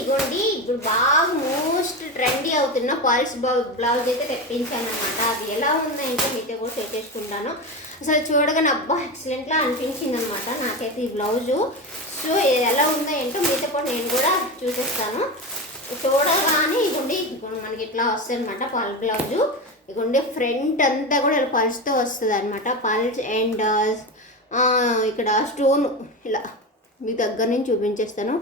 ఇగోండి ఇప్పుడు బాగా మోస్ట్ ట్రెండీ అవుతున్న పాలిష్ బ్లౌజ్ అయితే తెప్పించాను అనమాట. అది ఎలా ఉందంటే మీతో కూడా షేర్ చేసుకుంటాను. అసలు చూడగానే అబ్బా ఎక్సలెంట్లా అనిపించింది అనమాట నాకైతే ఈ బ్లౌజు. సో ఎలా ఉందో ఏంటో మీతో పాటు నేను కూడా చూసేస్తాను. చూడగానే ఇగోండి మనకి ఇట్లా వస్తుంది అనమాట పాల్ బ్లౌజు. ఇగోండి ఫ్రంట్ అంతా కూడా పల్స్తో వస్తుంది అనమాట. పల్స్ అండ్ ఇక్కడ స్టోన్ ఇలా మీ దగ్గర నుంచి చూపించేస్తాను.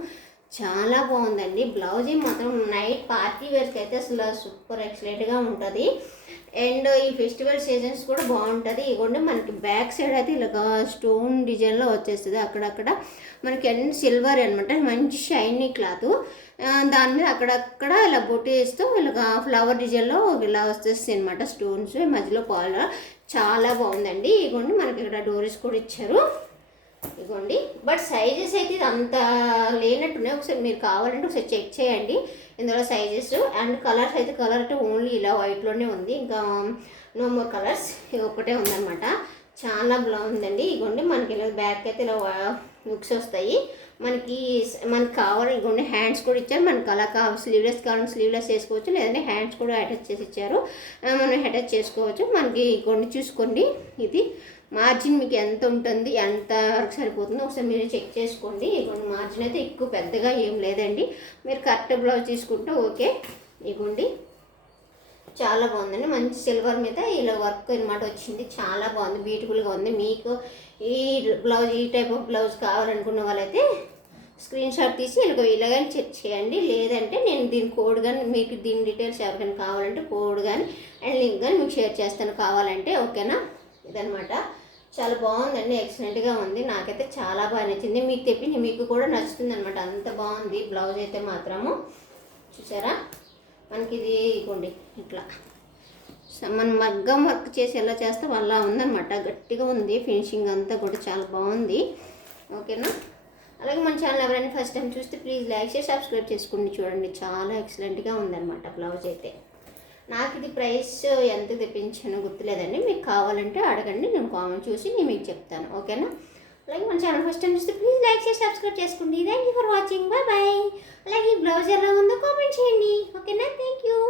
చాలా బాగుందండి బ్లౌజ్. మాత్రం నైట్ పార్టీ వేర్కి అయితే అసలు సూపర్ ఎక్సలెంట్గా ఉంటుంది. అండ్ ఈ ఫెస్టివల్ సీజన్స్ కూడా బాగుంటుంది. ఇగోండి మనకి బ్యాక్ సైడ్ అయితే ఇలా స్టోన్ డిజైన్లో వచ్చేస్తుంది. అక్కడక్కడ మనకి అన్ని సిల్వర్ అనమాట. మంచి షైనీ క్లాత్. దాని మీద అక్కడక్కడ ఇలా బొట్టు వేస్తూ ఇలా ఫ్లవర్ డిజైన్లో ఇలా వచ్చేస్తుంది అనమాట. స్టోన్స్ మధ్యలో పాల చాలా బాగుందండి. ఇగోండి మనకి ఇక్కడ డోరీస్ కూడా ఇచ్చారు. ఇగోండి బట్ సైజెస్ అయితే ఇది అంత లేనట్టున్నాయి. ఒకసారి మీరు కావాలంటే ఒకసారి చెక్ చేయండి ఇందులో సైజెస్. అండ్ కలర్స్ అయితే కలర్ అంటే ఓన్లీ ఇలా వైట్లోనే ఉంది. ఇంకా నో మోర్ కలర్స్, ఇది ఒకటే ఉందన్నమాట. చాలా బాగుందండి. ఇగోండి మనకి ఇలా బ్యాక్ అయితే ఇలా హుక్స్ వస్తాయి. మనకి కావాలి ఇగోండి హ్యాండ్స్ కూడా ఇచ్చారు. మనకి అలా స్లీవ్లెస్ కావాలంటే స్లీవ్లెస్ వేసుకోవచ్చు, లేదంటే హ్యాండ్స్ కూడా అటాచ్ చేసి ఇచ్చారు. మనం అటాచ్ చేసుకోవచ్చు. మనకి ఇగోండి చూసుకోండి, ఇది మార్జిన్ మీకు ఎంత ఉంటుంది, ఎంత వరకు సరిపోతుందో ఒకసారి మీరు చెక్ చేసుకోండి. ఇగోండి మార్జిన్ అయితే ఎక్కువ పెద్దగా ఏం లేదండి. మీరు కరెక్ట్ బ్లౌజ్ తీసుకుంటే ఓకే. ఇగోండి చాలా బాగుందండి. మంచి సిల్వర్ మీద ఇలా వర్క్ అనమాట వచ్చింది. చాలా బాగుంది, బ్యూటిఫుల్గా ఉంది. మీకు ఈ బ్లౌజ్ ఈ టైప్ ఆఫ్ బ్లౌజ్ కావాలనుకున్న వాళ్ళైతే స్క్రీన్ షాట్ తీసి ఇలాగని చెక్ చేయండి. లేదంటే నేను దీని కోడ్ కానీ మీకు దీని డీటెయిల్స్ ఎవరికైనా కావాలంటే కోడ్ కానీ అండ్ లింక్ కానీ మీకు షేర్ చేస్తాను కావాలంటే. ఓకేనా? ఇదనమాట. చాలా బాగుందండి, ఎక్సలెంట్గా ఉంది. నాకైతే చాలా బాగా నచ్చింది. మీకు తెప్పి మీకు కూడా నచ్చుతుంది అనమాట. అంత బాగుంది బ్లౌజ్ అయితే మాత్రము. చూసారా మనకి ఇది ఇవ్వండి ఇట్లా మనం మగ్గం వర్క్ చేసి ఎలా చేస్తాం అలా ఉందన్నమాట. గట్టిగా ఉంది ఫినిషింగ్ అంతా కూడా చాలా బాగుంది. ఓకేనా? అలాగే మన ఛానల్ ఎవరైనా ఫస్ట్ టైం చూస్తే ప్లీజ్ లైక్ చేసి సబ్స్క్రైబ్ చేసుకోండి. చూడండి చాలా ఎక్సలెంట్గా ఉందన్నమాట బ్లౌజ్ అయితే. నాకు ఇది ప్రైస్ ఎంత తెప్పించానో గుర్తులేదండి. మీకు కావాలంటే అడగండి, నేను కామెంట్ చూసి నేను మీకు చెప్తాను. ఓకేనా? అలాగే మన ఛానల్ ఫస్ట్ టైం చూస్తే ప్లీజ్ లైక్ చేసి సబ్స్క్రైబ్ చేసుకోండి. Thank you for watching. Bye bye. అలాగే ఈ బ్లౌజ్ ఎలా ఉందో కామెంట్ చేయండి. ఓకేనా? Thank you.